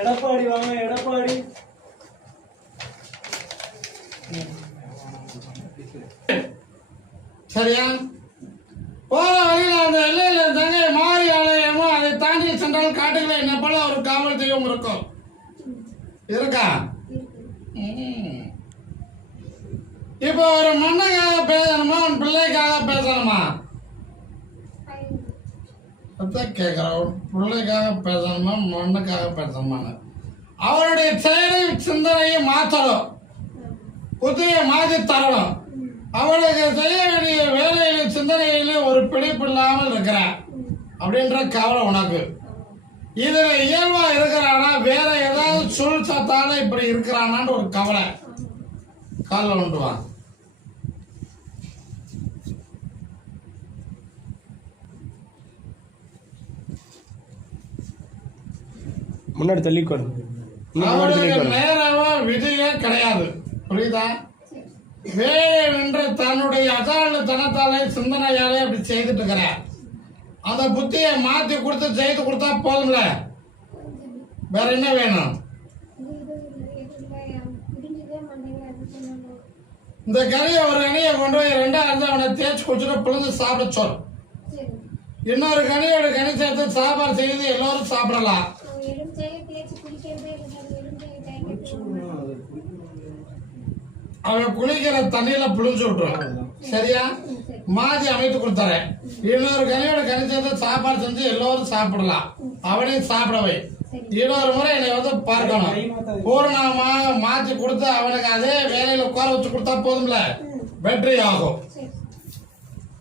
எடப்பாடி வாங்க, எடப்பாடி. சரியா? போற வழியில அந்த எல்லையில தங்கை மாறி ஆலயமோ அதை தாண்டி சென்றால் காட்டுகளை என்ன போல ஒரு காவல் தெய்வம் இருக்கும். இருக்கா? இப்போ ஒரு மண்ணுக்காக பேசணுமா உன் பிள்ளைக்காக பேசணுமா? கேட்கிறோம். பிள்ளைக்காக பேசணுமா மண்ணுக்காக பேசணுமான்னு அவருடைய செயலை சிந்தனையை மாற்றணும், புத்தியை மாற்றி தரணும். அவளுக்கு செய்ய வேண்டிய வேலையில சிந்தனையில ஒரு பிடிப்பு இல்லாமல் இருக்கிறார் அப்படின்ற கவலை உனக்கு. இதுல இயல்பா இருக்கிறானா வேற ஏதாவது சொல் சத்தால இப்படி இருக்கிறானான்னு ஒரு கவலை. காலில் கொண்டுவான். முன்னாடி தள்ளிக்கொண்டு நேரமா விதியே கிடையாது. புரியுதா? வேலை நின்று தன்னுடைய அசால்தனத்தாலே சிந்தனையாலே அப்படி செய்துட்டு இருக்கிற அந்த புத்தியை மாற்றி கொடுத்து செய்து கொடுத்தா போதும்ல. வேற என்ன வேணும்? இந்த கறியை ஒரு கனியை கொண்டு போய் 2 அவனை தேய்ச்சி குடிச்சுட்டு பிள்ளைங்க சாப்பிட சொல். இன்னொரு கனியோட கனி சேர்த்து சாப்பாடு செய்து எல்லோரும் சாப்பிடலாம். அவன் குளிக்கிற தண்ணியில புளிஞ்சு விட்டுருவான். சரியா? மாதி அமைத்து கொடுத்தாரேன். இன்னொரு கனியோட கனி சேர்த்து சாப்பாடு செஞ்சு எல்லோரும் சாப்பிடலாம். அவனையும் சாப்பிடவை. இன்னொரு முறை என்னை வந்து பார்க்கணும். பூர்ணமாக மாற்றி கொடுத்து அவனுக்கு அதே வேலையில உட்கார வச்சு கொடுத்தா போதும்ல, வெற்றி ஆகும்.